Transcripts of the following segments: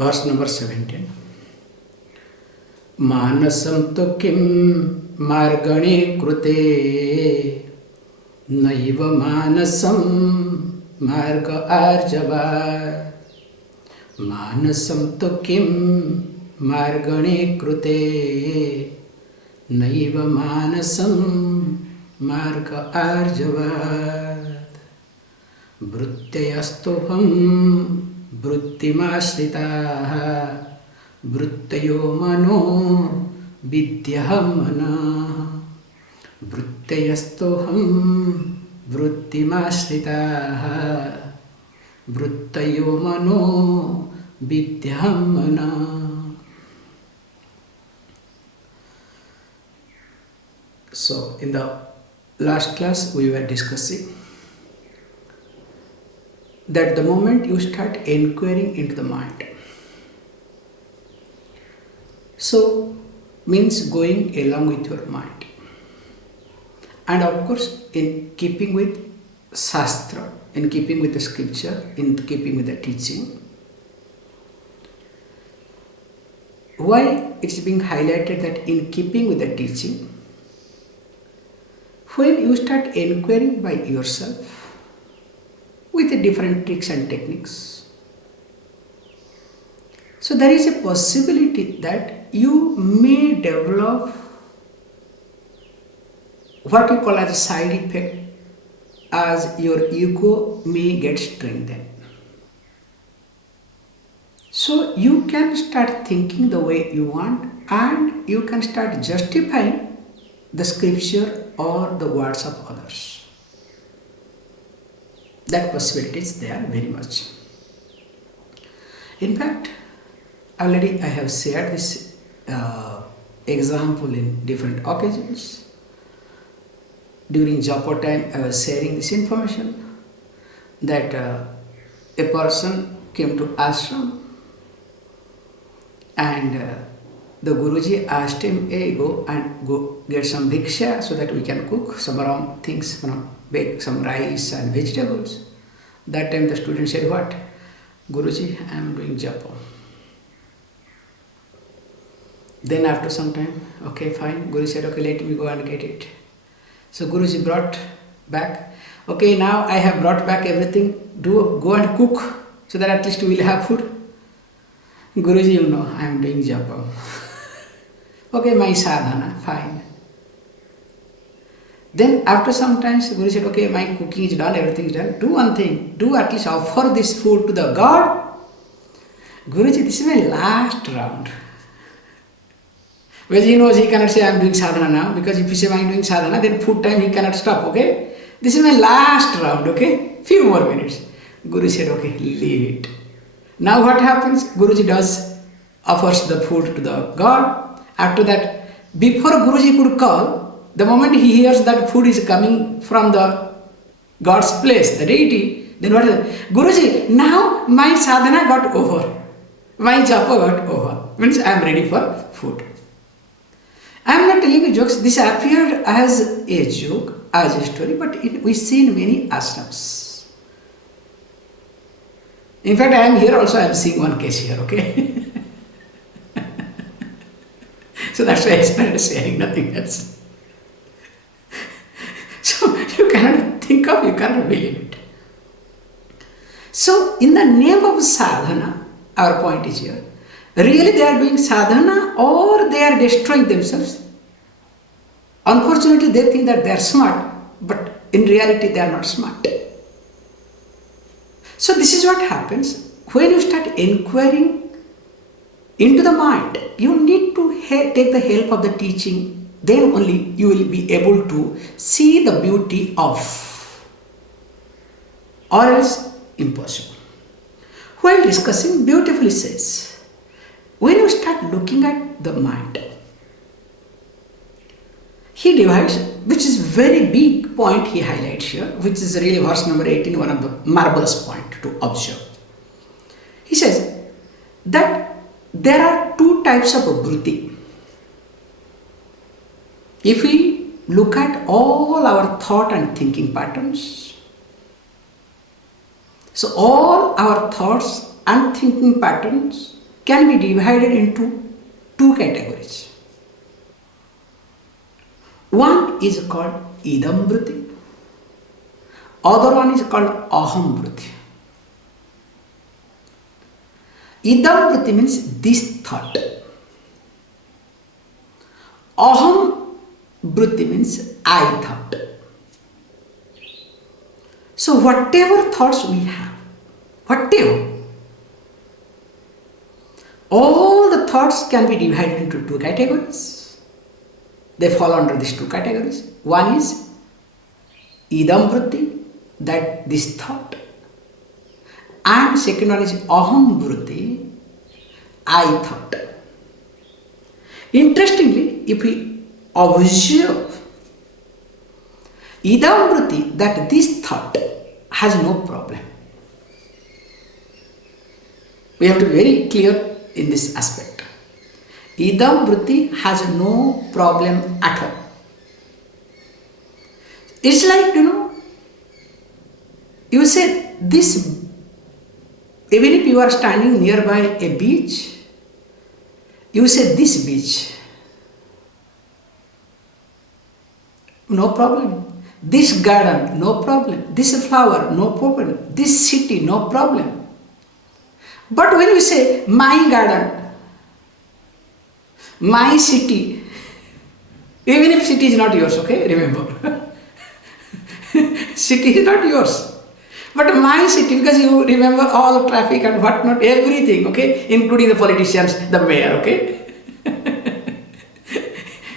verse number 17. Manasam tu kim margane krute naiva manasam marga arjava. Manasam tu kim margane krute naiva manasam marga arjava. Vrityayastoham vrittimashritaha Vrittayo mano vidyaham mana. Vrityayastoham vrittimashritaha Vrittayo mano vidyaham mana. So, in the last class we were discussing that the moment you start inquiring into the mind, so means going along with your mind, and of course in keeping with Shastra, in keeping with the scripture, in keeping with the teaching. Why it's being highlighted that in keeping with the teaching, when you start inquiring by yourself with the different tricks and techniques, so there is a possibility that you may develop what you call as a side effect, as your ego may get strengthened. So you can start thinking the way you want, and you can start justifying the scripture or the words of others. That possibility is there very much. In fact, already I have shared this example in different occasions. During Japa time, I was sharing this information that a person came to ashram, and the Guruji asked him, hey, go get some bhiksha so that we can cook some around things, bake some rice and vegetables. That time the student said, what? Guruji, I am doing japa. Then after some time, okay, fine. Guru said, okay, let me go and get it. So Guruji brought back, okay, now I have brought back everything, go and cook so that at least we will have food. Guruji, you know, I am doing japa. Okay, my sadhana, fine. Then after some time, Guru said, okay, my cooking is done, everything is done. Do one thing, do at least offer this food to the God. Guruji, this is my last round. Well, he knows he cannot say I am doing sadhana now, because if he says I am doing sadhana, then food time he cannot stop, okay? This is my last round, okay? Few more minutes. Guru said, okay, leave it. Now what happens? Guruji offers the food to the God. After that, before Guruji could call, the moment he hears that food is coming from the God's place, the deity, then what is it? Guruji, now my sadhana got over. My japa got over. Means I am ready for food. I am not telling you jokes. This appeared as a joke, as a story, but we see in many ashrams. In fact, I am here also, I am seeing one case here, okay? So that's why I started saying nothing else. So you cannot think of, you cannot believe it. So in the name of sadhana, our point is here, really they are doing sadhana or they are destroying themselves. Unfortunately, they think that they are smart, but in reality they are not smart. So this is what happens when you start inquiring into the mind. You need to take the help of the teaching. Then only you will be able to see the beauty of, or else impossible. While discussing, beautifully says, when you start looking at the mind, he divides, which is very big point he highlights here, which is really verse number 18, one of the marvelous point to observe. He says that there are two types of vritti. If we look at all our thought and thinking patterns, so all our thoughts and thinking patterns can be divided into two categories. One is called idam vritti, other one is called aham vritti. Idam vritti means this thought. Aham vritti means I thought. So whatever thoughts we have, all the thoughts can be divided into two categories. They fall under these two categories. One is idam vritti, that this thought, and second one is aham vritti, I thought. Interestingly, if we observe idam vritti, that this thought has no problem. We have to be very clear in this aspect. Idam vritti has no problem at all. It's like, you say this, even if you are standing nearby a beach, you say this beach, no problem. This garden, no problem. This flower, no problem. This city, no problem. But when you say my garden, my city, even if city is not yours, okay, remember. City is not yours. But my city, because you remember all traffic and whatnot, everything, okay, including the politicians, the mayor, okay.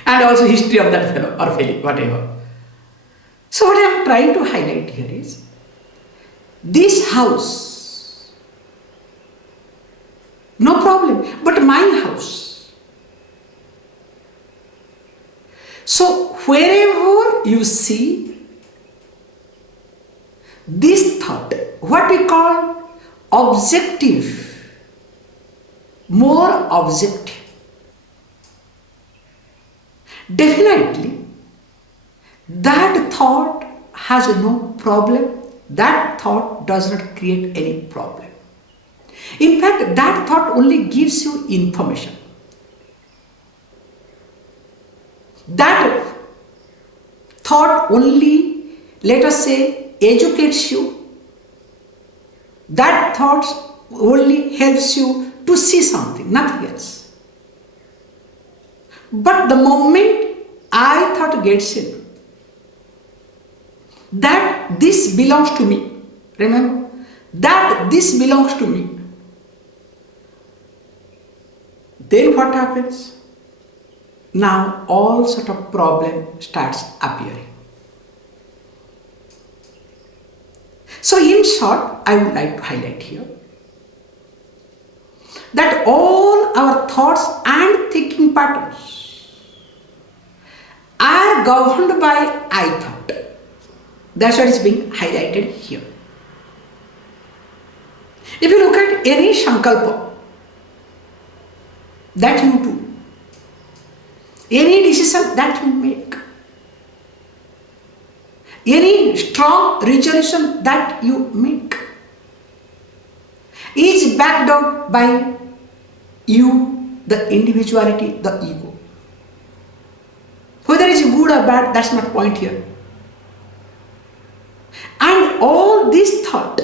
And also history of that fellow or fellow, whatever. So what I am trying to highlight here is, this house, no problem, but my house. So wherever you see this thought, what we call objective, more objective, definitely that thought has no problem. That thought does not create any problem. In fact, that thought only gives you information. That thought only, let us say, educates you. That thought only helps you to see something, nothing else. But the moment I thought gets in, that this belongs to me, remember, that this belongs to me, then what happens? Now all sort of problem starts appearing. So in short, I would like to highlight here that all our thoughts and thinking patterns are governed by I thought. That's what is being highlighted here. If you look at any sankalpa that you do, any decision that you make, any strong resolution that you make, is backed up by you, the individuality, the ego. Whether it's good or bad, that's not point here. And all this thought,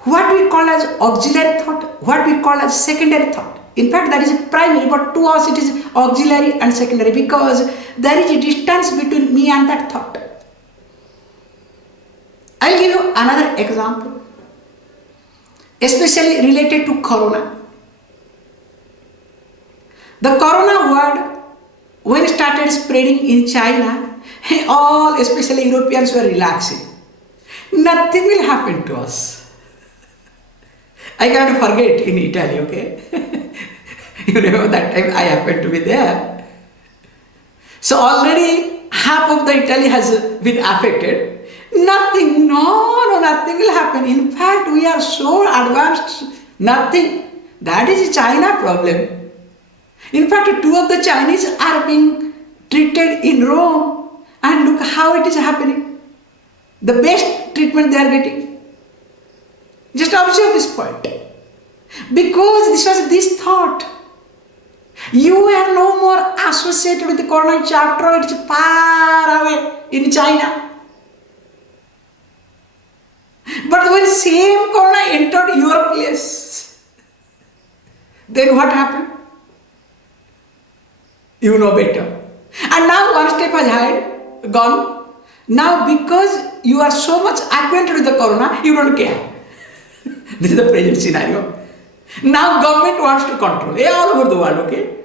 what we call as auxiliary thought, what we call as secondary thought. In fact, that is primary, but to us it is auxiliary and secondary because there is a distance between me and that thought. I'll give you another example, especially related to corona. The corona word, when it started spreading in China, all, especially Europeans, were relaxing. Nothing will happen to us. I can't forget in Italy, okay? You remember that time I happened to be there. So already half of the Italy has been affected. Nothing will happen. In fact, we are so advanced, nothing. That is a China problem. In fact, 2 of the Chinese are being treated in Rome. And look how it is happening. The best treatment they are getting. Just observe this point. Because this was this thought. You are no more associated with the corona. After all, it is far away in China. But when same corona entered your place, then what happened? You know better. And now one step ahead, gone. Now because you are so much acquainted with the corona, you don't care. This is the present scenario. Now government wants to control all over the world, okay?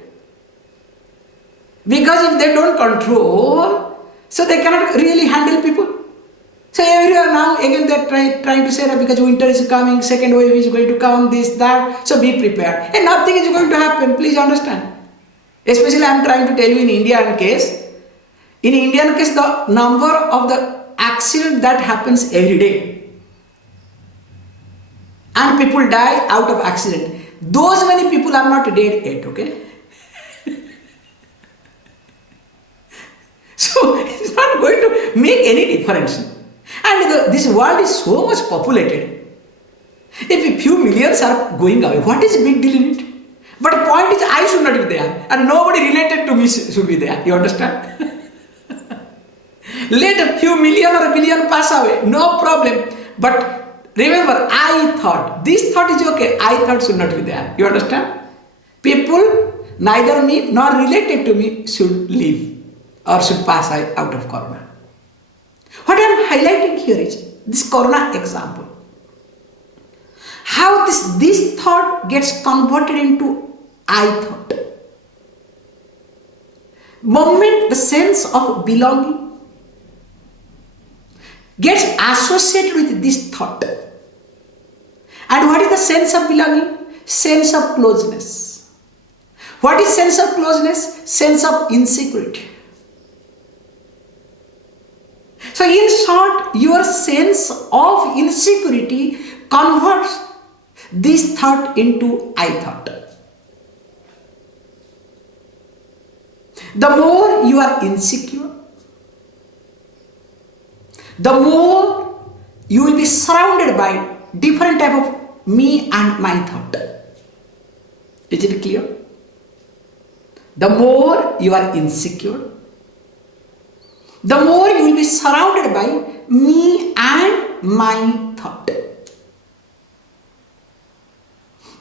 Because if they don't control, so they cannot really handle people. So everywhere now again they are trying to say that because winter is coming, second wave is going to come, this, that, so be prepared. And nothing is going to happen, please understand. Especially I am trying to tell you in Indian case. In Indian case, the number of the accident that happens every day. And people die out of accident. Those many people are not dead yet, okay? So it's not going to make any difference. And this world is so much populated. If a few millions are going away, what is big deal in it? But the point is, I should not be there. And nobody related to me should be there. You understand? Let a few million or a billion pass away. No problem. But remember, I thought. This thought is okay. I thought should not be there. You understand? People, neither me nor related to me, should live or should pass out of corona. What I am highlighting here is this corona example. How this thought gets converted into I thought. Moment the sense of belonging gets associated with this thought. And what is the sense of belonging? Sense of closeness. What is sense of closeness? Sense of insecurity. So in short, your sense of insecurity converts this thought into I thought. The more you are insecure, the more you will be surrounded by different type of me and my thought. Is it clear? The more you are insecure, the more you will be surrounded by me and my thought.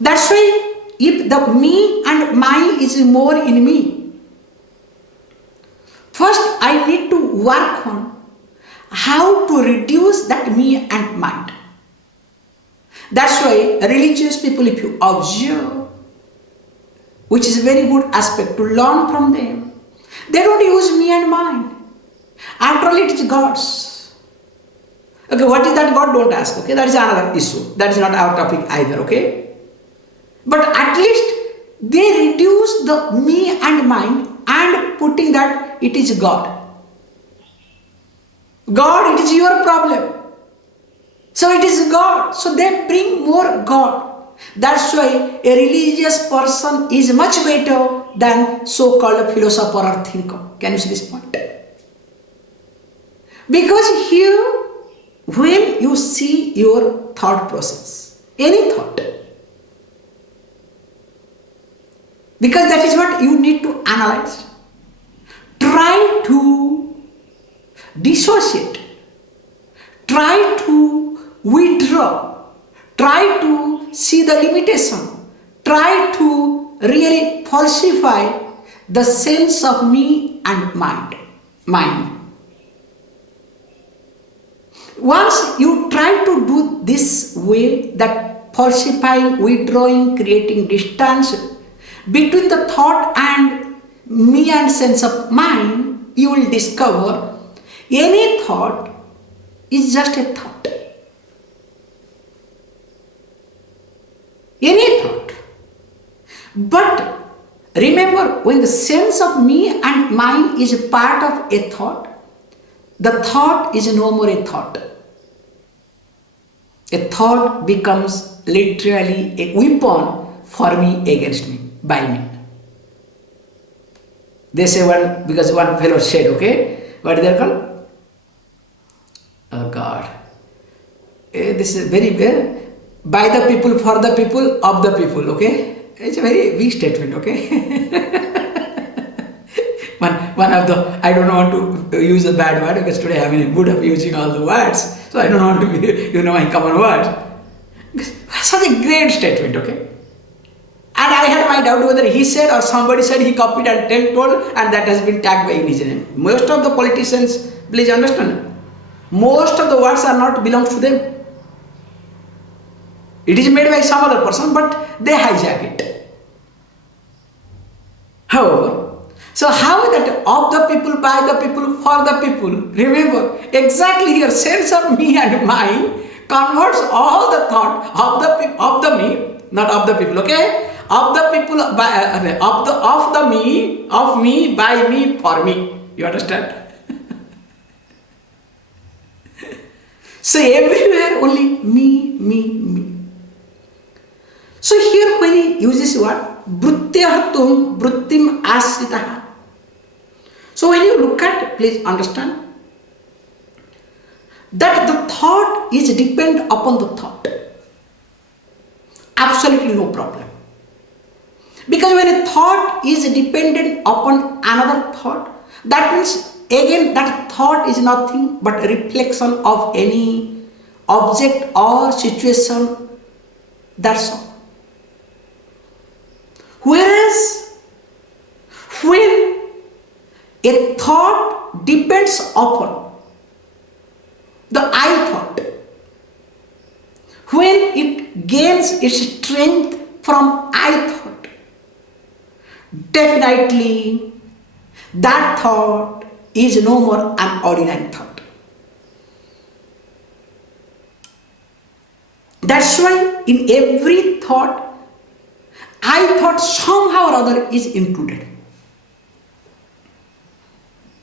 That's why if the me and my is more in me, first I need to work on how to reduce that me and mind. That's why religious people, if you observe, which is a very good aspect to learn from them, they don't use me and mind. After all, it is God's. Okay, what is that God? Don't ask. Okay, that is another issue. That is not our topic either. Okay, but at least they reduce the me and mind and putting that it is God. God, it is your problem. So it is God. So they bring more God. That's why a religious person is much better than so-called philosopher or thinker. Can you see this point? Because here, when you see your thought process, any thought, because that is what you need to analyze, try to dissociate, try to withdraw, try to see the limitation, try to really falsify the sense of me and mind. Once you try to do this way, that falsifying, withdrawing, creating distance between the thought and me and sense of mind, you will discover any thought is just a thought. Any thought. But remember, when the sense of me and mind is a part of a thought, the thought is no more a thought. A thought becomes literally a weapon for me, against me, by me. They say because one fellow said, okay, what is that called? Oh God. This is very by the people, for the people, of the people, okay? It's a very weak statement, okay? one of the, I don't want to use a bad word because today I'm in a mood of using all the words, so I don't want to be, my common words. Such a great statement, okay? And I had my doubt whether he said or somebody said, he copied and told, and that has been tagged by in his name. Most of the politicians, please understand, most of the words are not belongs to them. It is made by some other person, but they hijack it. However, so how that of the people, by the people, for the people, remember, exactly here, sense of me and mine converts all the thought of the me, not of the people, okay? Of the people, by, of the me, of me, by me, for me. You understand? So everywhere only me. So here when he uses what? Brutyahtum, bruttim asritaha. So when you look at, please understand, that the thought is dependent upon the thought. Absolutely no problem. Because when a thought is dependent upon another thought, that means again that thought is nothing but a reflection of any object or situation. That's all. Whereas when a thought depends upon the I thought, when it gains its strength from I thought, definitely that thought is no more an ordinary thought. That's why in every thought, I thought somehow or other is included.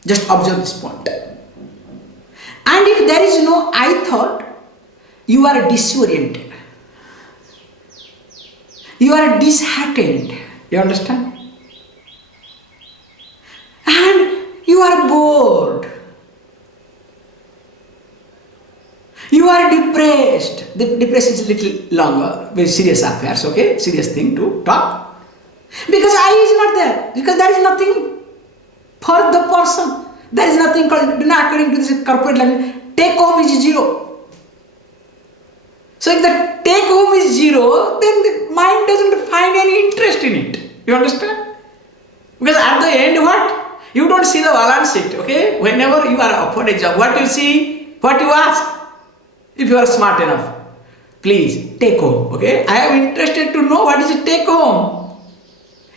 Just observe this point. And if there is no I thought, you are disoriented. You are disheartened. You understand? And you are bored. You are depressed. Depressed is a little longer, very serious affairs, okay? Serious thing to talk. Because I is not there. Because there is nothing for the person. There is nothing called, according to this corporate language, take home is zero. So if the take home is zero, then the mind doesn't find any interest in it. You understand? Because at the end, what? You don't see the balance sheet, okay? Whenever you are offered a job, what you see, what you ask, if you are smart enough, please take home, okay? I am interested to know what is it take home.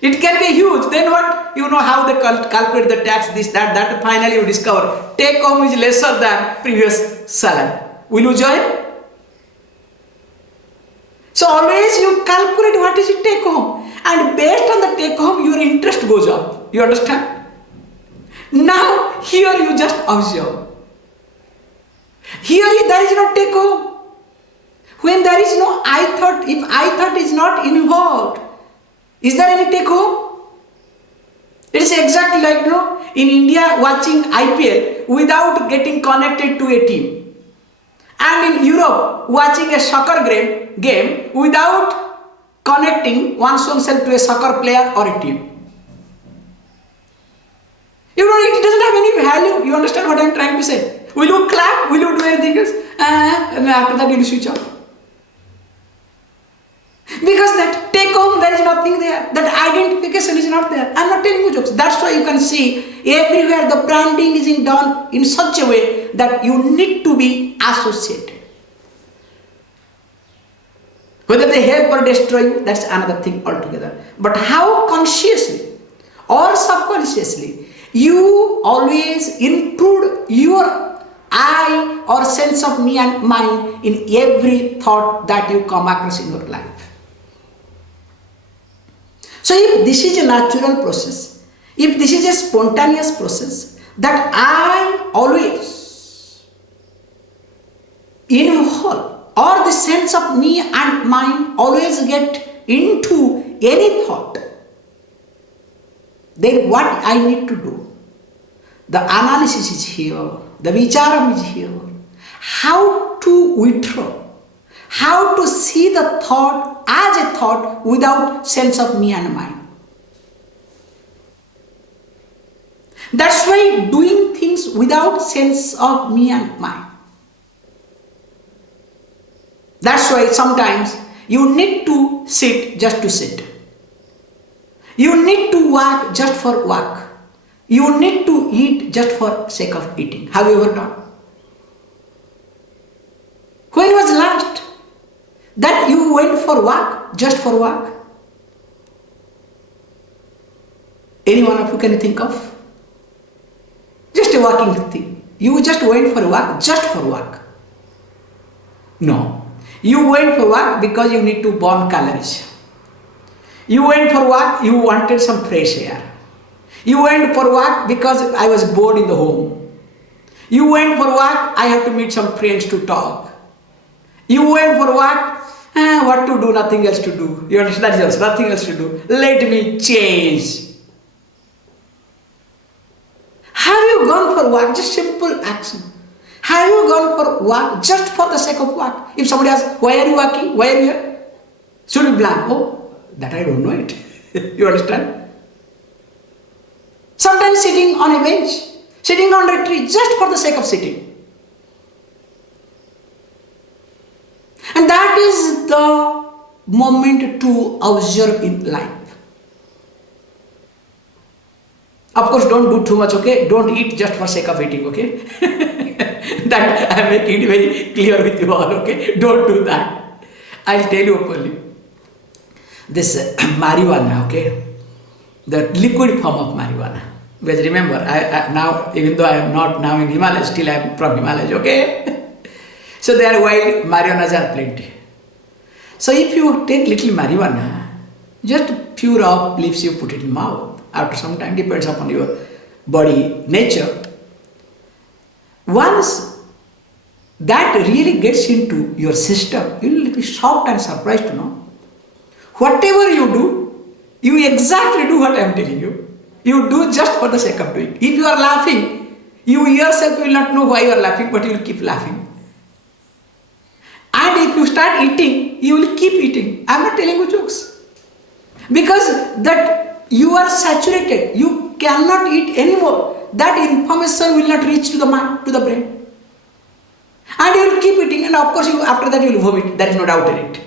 It can be huge. Then what? You know how they calculate the tax, this, that. Finally you discover take home is lesser than previous salary. Will you join? So always you calculate what is it take home. And based on the take home, your interest goes up. You understand? Now here you just observe. Here there is no take home. When there is no I thought, if I thought is not involved, is there any take home? It is exactly like, in India watching IPL without getting connected to a team. And in Europe watching a soccer game without connecting oneself to a soccer player or a team. It doesn't have any value. You understand what I am trying to say? Will you clap? Will you do anything else? And after that you will switch off. Because that take home, there is nothing there. That identification is not there. I am not telling you jokes. That's why you can see everywhere the branding is done in such a way that you need to be associated. Whether they help or destroy you, that's another thing altogether. But how consciously or subconsciously you always include your I or sense of me and mine in every thought that you come across in your life. So if this is a natural process, if this is a spontaneous process, that I always involve, or the sense of me and mine always get into any thought, then what I need to do? The analysis is here, the vicharam is here. How to withdraw, how to see the thought as a thought without sense of me and mine. That's why doing things without sense of me and mine. That's why sometimes you need to sit just to sit. You need to walk just for walk. You need to eat just for sake of eating. Have you ever done? When was last that you went for walk just for walk? Any one of you can think of? Just a walking thing. You just went for a walk just for walk. No. You went for walk because you need to burn calories. You went for walk, you wanted some fresh air. You went for walk because I was bored in the home. You went for walk, I have to meet some friends to talk. You went for walk, what to do, nothing else to do. You understand? There's nothing else to do. Let me change. Have you gone for walk? Just simple action. Have you gone for walk just for the sake of walk? If somebody asks, why are you walking? Why are you here? Should be blank. Oh, that I don't know it. You understand? Sometimes sitting on a bench, sitting on a tree just for the sake of sitting. And that is the moment to observe in life. Of course, don't do too much, okay? Don't eat just for sake of eating, okay? That I am making it very clear with you all, okay? Don't do that. I'll tell you openly. This marijuana, okay? The liquid form of marijuana. Because remember, I now, even though I am not now in Himalayas, still I am from Himalayas, okay? So there are wild marijuanas are plenty. So if you take little marijuana, just few raw leaves you put it in mouth. After some time, depends upon your body nature. Once that really gets into your system, you will be shocked and surprised to know. Whatever you do, you exactly do what I am telling you. You do just for the sake of doing. If you are laughing, you yourself will not know why you are laughing, but you will keep laughing. And if you start eating, you will keep eating. I am not telling you jokes. Because that you are saturated. You cannot eat anymore. That information will not reach to the mind, to the brain. And you will keep eating, and of course after that you will vomit. There is no doubt in it.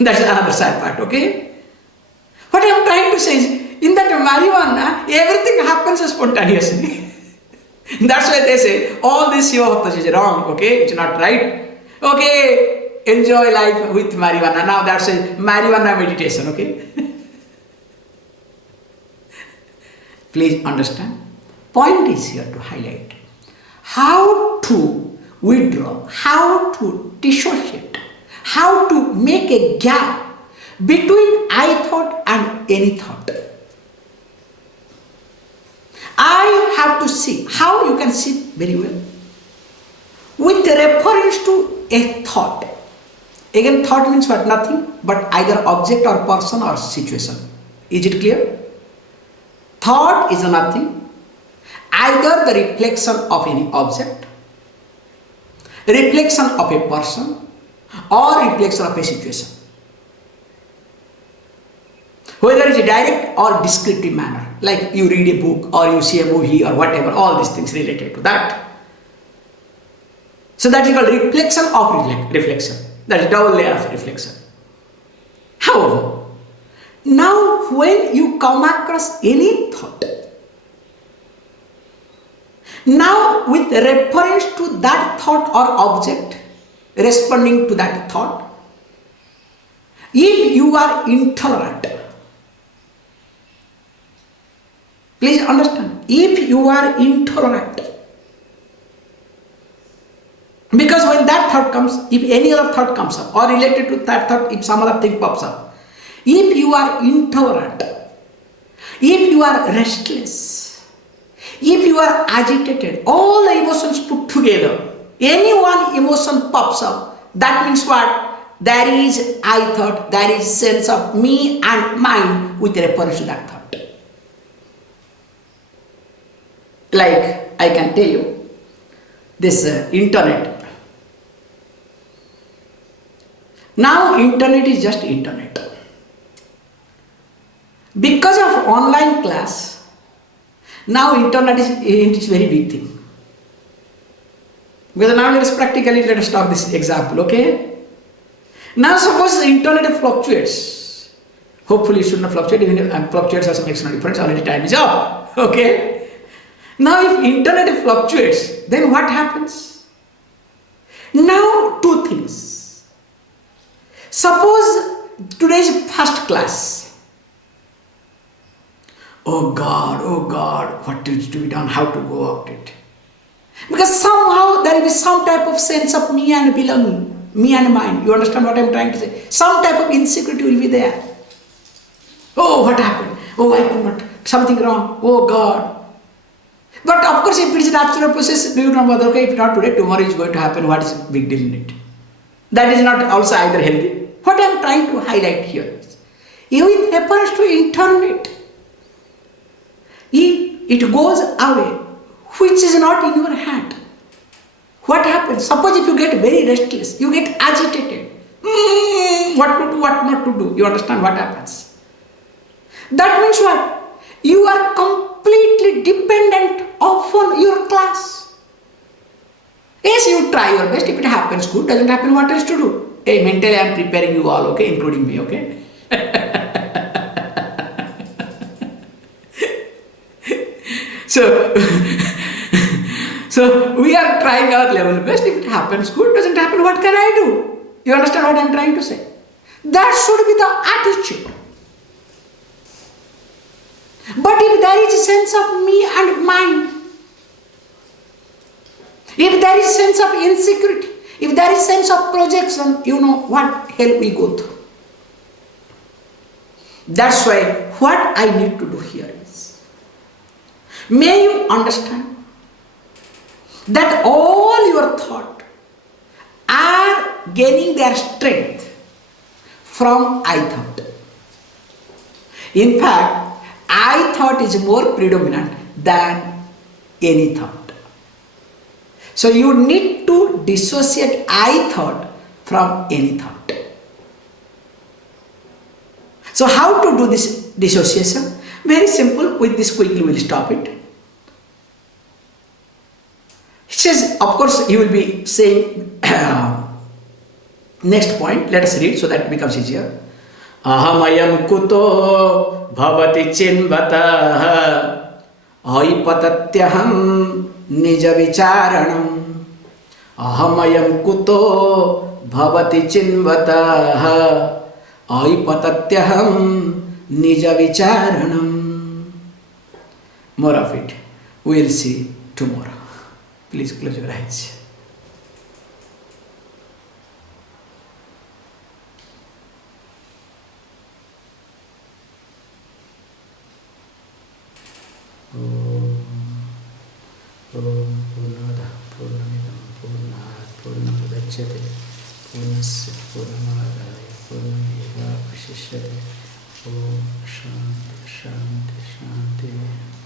That's another sad part, okay? What I am trying to say is, in that marijuana, everything happens spontaneously. That's why they say, all this Shiva Bhaktas is wrong, okay? It's not right. Okay, enjoy life with marijuana. Now that's a marijuana meditation, okay? Please understand. Point is here to highlight how to withdraw, how to dissociate, how to make a gap between I thought and any thought. I have to see how you can see very well with reference to a thought. Again, thought means what? Nothing but either object or person or situation. Is it clear? Thought is nothing, either the reflection of any object, reflection of a person, or reflection of a situation. Whether it's a direct or descriptive manner, like you read a book or you see a movie or whatever, all these things related to that. So that is called reflection of reflection. That is double layer of reflection. However, now when you come across any thought, now with reference to that thought or object, responding to that thought, if you are intolerant, please understand, if you are intolerant, because when that thought comes, if any other thought comes up or related to that thought, if some other thing pops up, if you are intolerant, if you are restless, if you are agitated, all the emotions put together, any one emotion pops up, that means what? There is I thought, there is sense of me and mine with reference to that thought. Like I can tell you, this internet, Now internet is just internet. Because of online class, now internet is very big thing. Because now let us talk this example, okay? Now suppose the internet fluctuates. Hopefully it should not fluctuate, even if fluctuates has some external difference, already time is up, okay? Now if internet fluctuates, then what happens? Now two things. Suppose today's first class. Oh God, what is to be done, how to go about it? Because somehow there will be some type of sense of me and belonging, me and mine. You understand what I am trying to say? Some type of insecurity will be there. Oh, what happened? Oh, I could not, something wrong. Oh God. But of course, if it is a natural process, do you know about, okay, if not today, tomorrow is going to happen, what is the big deal in it? That is not also either healthy. What I am trying to highlight here is, if it happens to internet, if it goes away, which is not in your hand, what happens? Suppose if you get very restless, you get agitated, what to do, what not to do, you understand what happens? That means what? You are completely dependent upon your class. Yes, you try your best. If it happens, good. Doesn't happen, what else to do? Hey, mentally I am preparing you all, okay, including me, okay? So we are trying our level best. If it happens, good. Doesn't happen, what can I do? You understand what I am trying to say? That should be the attitude. But if there is a sense of me and mine, if there is sense of insecurity, if there is sense of projection, you know what hell we go through. That's why what I need to do here is, may you understand that all your thought are gaining their strength from I thought. In fact, I thought is more predominant than any thought. So you need to dissociate I thought from any thought. So how to do this dissociation? Very simple. With this quickly we will stop it. He says, of course, he will be saying next point. Let us read so that it becomes easier. Ahamayam kuto bhavati chinvatah aipatatyaham nija vicharanam. Ahamayam kuto bhavati chinvatah aipatatyaham nija vicharanam. More of it we will see tomorrow. Please close your eyes. Purnamada Purnamidam Purnat Purnamudachyate Purnasya Purnamadaya Purnameva Vashishyate. Om Shanti Shanti Shanti.